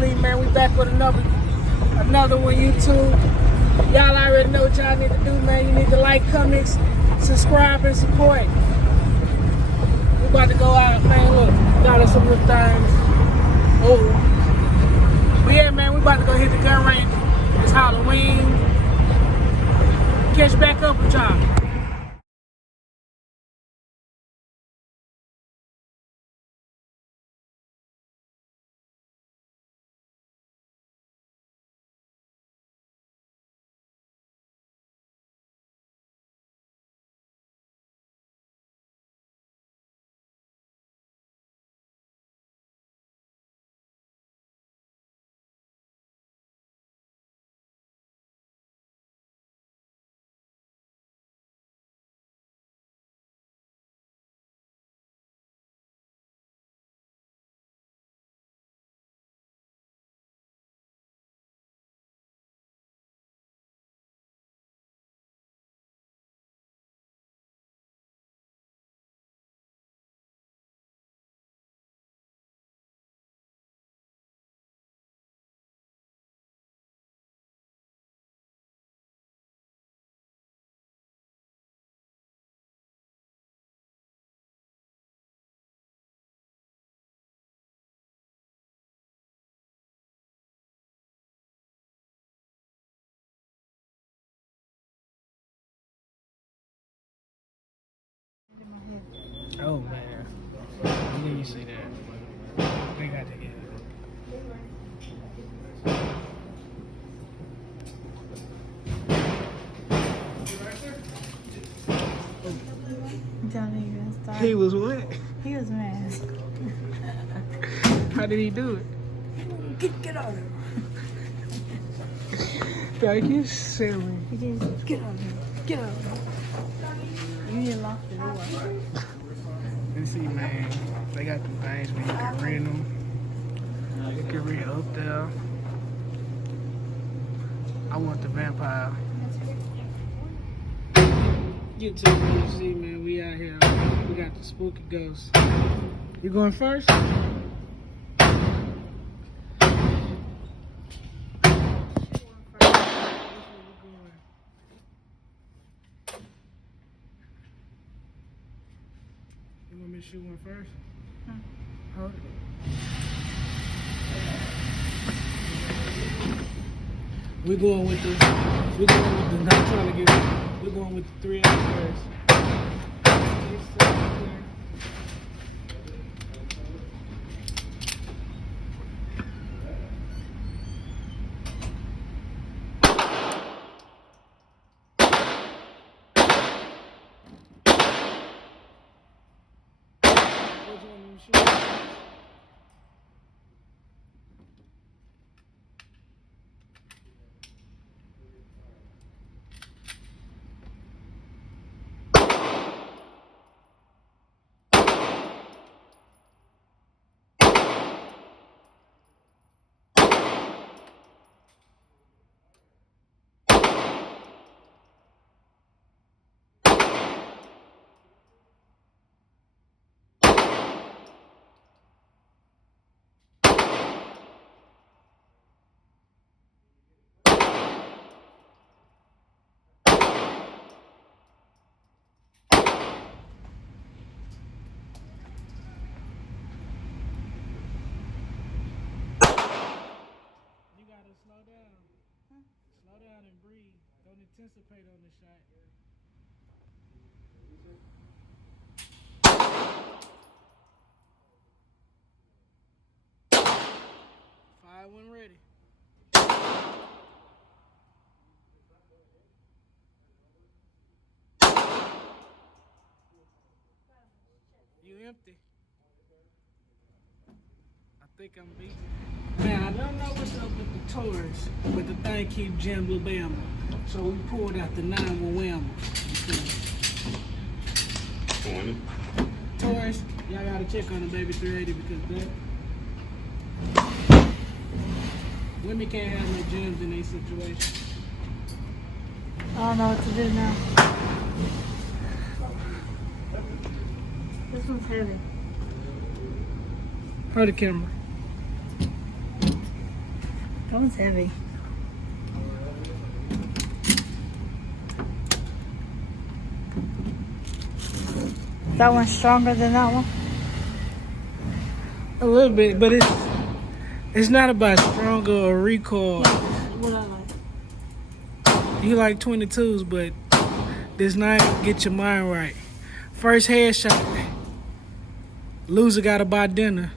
Lee, man. We back with another one, YouTube. Y'all already know what y'all need to do, man. You need to like, comment, subscribe, and support. We about to go out, man. Look, got us some little things. Oh. But yeah, man, we about to go hit the gun range. It's Halloween. Catch back up with y'all. Oh man, I didn't see that. They got together. He was what? He was mad. How did he do it? Get out of here. Like, you silly. Get out of here. Get out of here. You need to lock the door. Let's see, man. They got the things where you can rent them. You can rent up there. I want the vampire. YouTube, you see, man, we out here. We got the spooky ghost. You going first? You want me to shoot one first? Hold it. We're going with the, not trying to get, we're going with the 3 out first. Which one you shoot? Slow down. Slow down and breathe. Don't anticipate on the shot. 5 when ready. You empty. I think I'm beating. Man, I don't know what's up with the Taurus, but the thing keep jamming Bama. So we pulled out the 9-1 Whammer. Taurus, y'all gotta check on the baby 380 because that women can't have no jams in their situation. I don't know what to do now. This one's heavy. Hold the camera. That one's heavy. That one's stronger than that one? A little bit, but it's not about stronger or recoil. What I like. You like 22s, but does not get your mind right. First headshot. Loser gotta buy dinner.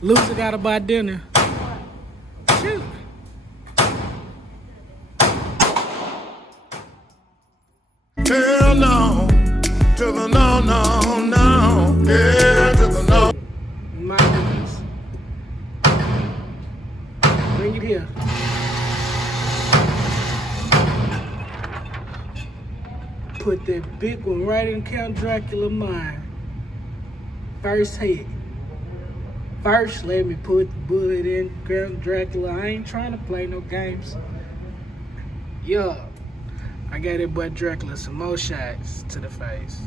Loser gotta buy dinner. Shoot. Hell no, to the no, no, no, yeah, to the no. My goodness. Bring it here. Put that big one right in Count Dracula mind. First hit. First, let me put the bullet in Count Dracula. I ain't trying to play no games. Yo, I got that boy Dracula some more shots to the face.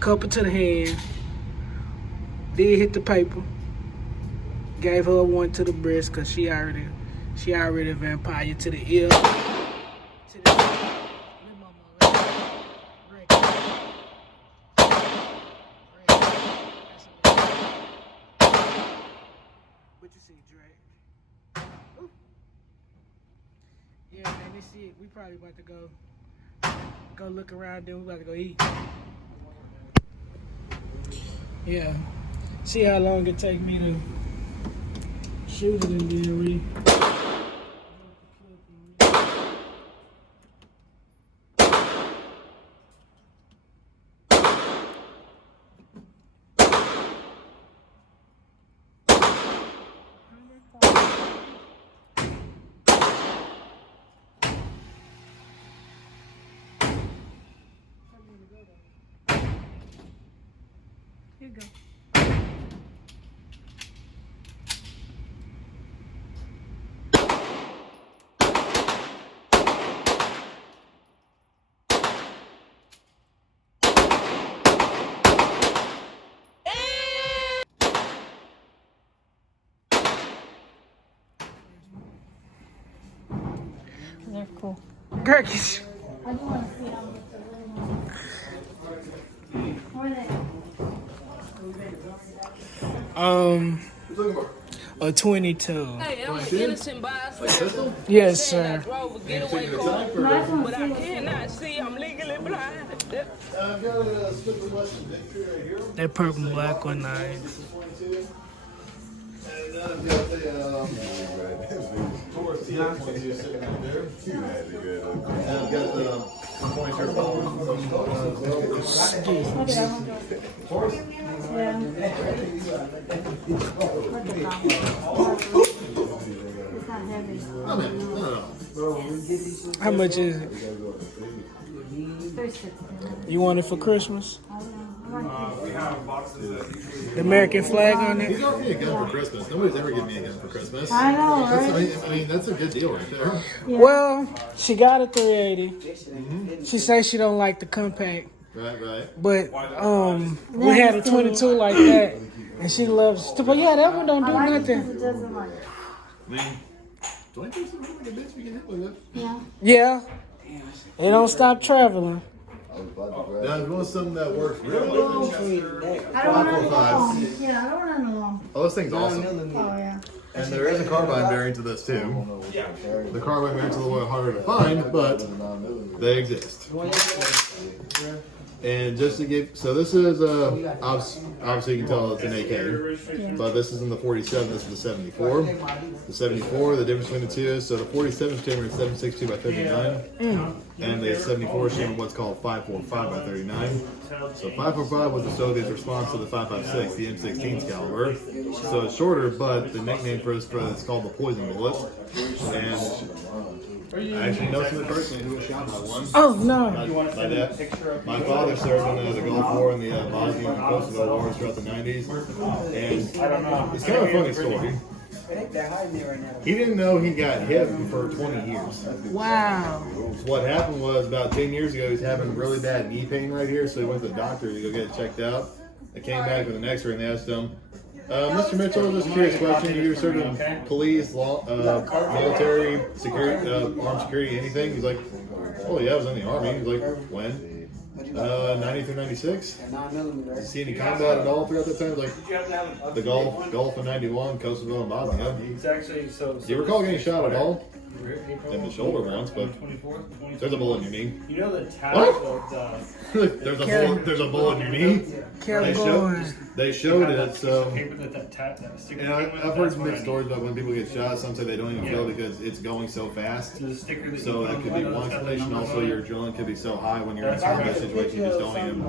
Couple to the hand. Did hit the paper. Gave her one to the breast because she already vampire to the ear. To the what you see, Dre? Ooh. Yeah, man, this it. We probably about to go look around, then we about to go eat. Yeah. See how long it take me to shoot it and then Here you go. They're cool. Gurkish. I do want to see how much they're A 22. Hey, I'm an innocent bystander. Yes, sir. I drove a getaway car, but I cannot see. I'm legally blind. That purple and black one, nice. It's not heavy. How much is it? It's 36. You want it for Christmas? I don't know. The American flag on He it? got me a gun for Christmas. Nobody's ever given me a gun for Christmas. I know, That's, right? I mean, that's a good deal right there. Yeah. Well, she got a 380. She says she don't like the compact, Right. but we had a 22 like that, and she loves. But yeah, that one don't do I like it because nothing. it doesn't like. I mean, 22 seems like a bitch we can hit with it. Yeah. Yeah, it don't stop traveling. Now, if you want something that works really well, I don't want to 545. Yeah, I don't want to long. Oh, this thing's awesome. Oh, yeah. And there is a carbine variant to this too. The carbine variant's a little bit harder to find, but they exist. And just to give, so this is obviously you can tell it's an AK, but this is in the 47. This is the 74. The 74, the difference between the two is so the 47 is chambered 7.62 by 39, and the 74 is chambered what's called 5.45 by 39. So 5.45 was the Soviets' response to the 5.56, the M16's caliber. So it's shorter, but the nickname for this is called the poison bullet. And I actually know somebody personally who was shot by one. Oh no! My dad, my father served in the Gulf War and the Bosnian and Kosovo wars throughout the 90s, and it's kind of a funny story. He didn't know he got hit for 20 years. Wow. What happened was about 10 years ago, he was having really bad knee pain right here, so he went to the doctor to go get it checked out. They came back with an X-ray and they asked him, Mr. Mitchell, just a curious question. You served in police, law, military, security, armed security, anything? He's like, oh yeah, I was in the army. He's like, when? 90 through 96. Did you see any combat at all throughout that time? Like the Gulf of 91, Kosovo and Bosnia. It's actually so. Do you recall getting shot at all? In the shoulder once, but there's a bullet in your knee. You know the tab What? that There's a bullet in your knee. Kept going. They showed it, so. paper that sticker. And came with, I've heard that's some what I mixed stories about when people get shot. Some say they don't even feel Yeah. because it's going so fast. need. The sticker that So you that put could on be the one other side of the explanation. number Also, on your it. adrenaline could be so high when you're in a combat situation, you just don't even.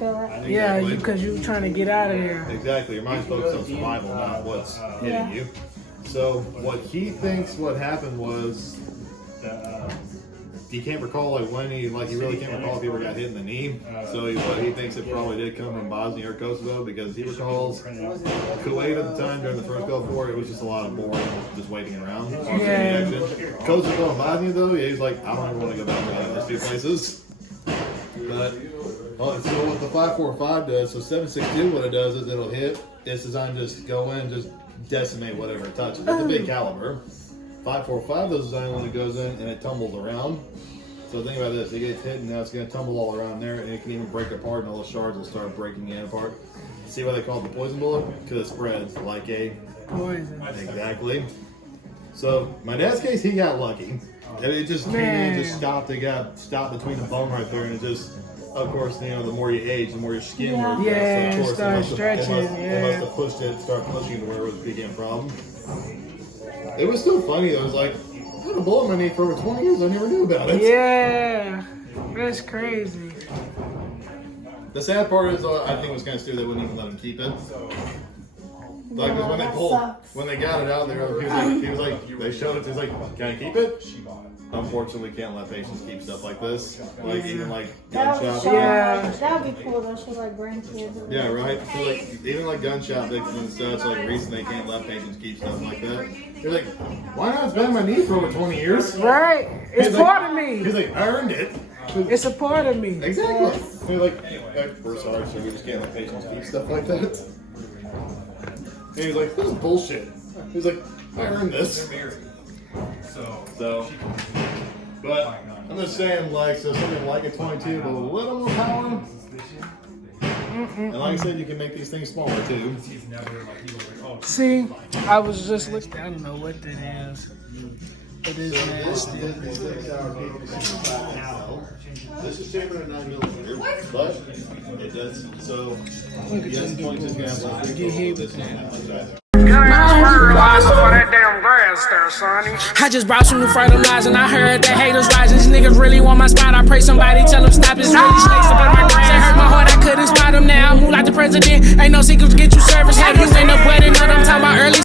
Feel it? Yeah, Exactly. because you trying to get out of there. Exactly. Your mind's focused on survival, not what's hitting you. So what he thinks what happened was he can't recall when he really can't recall if he ever got hit in the knee. So what he thinks it probably did come from Bosnia or Kosovo because he recalls Kuwait at the time during the first Gulf War. It was just a lot of boring, just waiting around. Yeah. Kosovo and Bosnia though, yeah, he's like, I don't ever want to go back to those two places. But so what the 545 does, so 7.62, what it does is it'll hit. It's designed to just go in and just decimate whatever it touches. It's a big caliber. 545 is designed when it goes in and it tumbles around. So think about this: it gets hit and now it's going to tumble all around there, and it can even break apart, and all the shards will start breaking it apart. See why they call it the poison bullet? Because it spreads like a Poison. exactly. So my dad's case, he got lucky. And it just came in, just stopped. It got stopped between the bone right there, and it just, of course, you know, the more you age, the more your skin works. Yeah, so of course, start it must stretching, It must have pushed it, start pushing to where it became a problem. It was still funny though. It was like, I had a bullet in my knee for over 20 years. I never knew about it. Yeah, that's crazy. The sad part is, I think it was kind of stupid they wouldn't even let him keep it. Like, 'cause when they that pulled, sucks. when they got it out there, he was like, they showed it. He's like, can I keep it? Unfortunately, can't let patients keep stuff like this. Like even like That would gunshot. show Yeah. That would be cool though. She's like grandkids. Yeah, right. So like even like gunshot victims and stuff. So like recently, they can't let patients keep stuff like that. They're like, why not? It's been on my knee for over 20 years. Right? It's He's part like, of me. He's like, I earned it. It's a part of me. Exactly. They're like, we're sorry, so we just can't let patients keep stuff like that. And he's like, this is bullshit. He's like, I earned this. So, but I'm just saying, like, so something like a 22 with a little more power. And like I said, you can make these things smaller too. See, I was just looking. I don't know what that is. It is nasty. This is chambered at 9mm, but it does so. Yes, 22 is gonna have less recoil. This one has less. Fertilizer for that damn grass there, Sonny. I just brought some new fertilizer and I heard that haters rising. These niggas really want my spot. I pray somebody tell them stop. It's really snakes up in my grass. It hurt my heart, I couldn't spot them now. I move like the president. Ain't no secrets, get you service. Have you in the wedding? Know what I'm talking about early.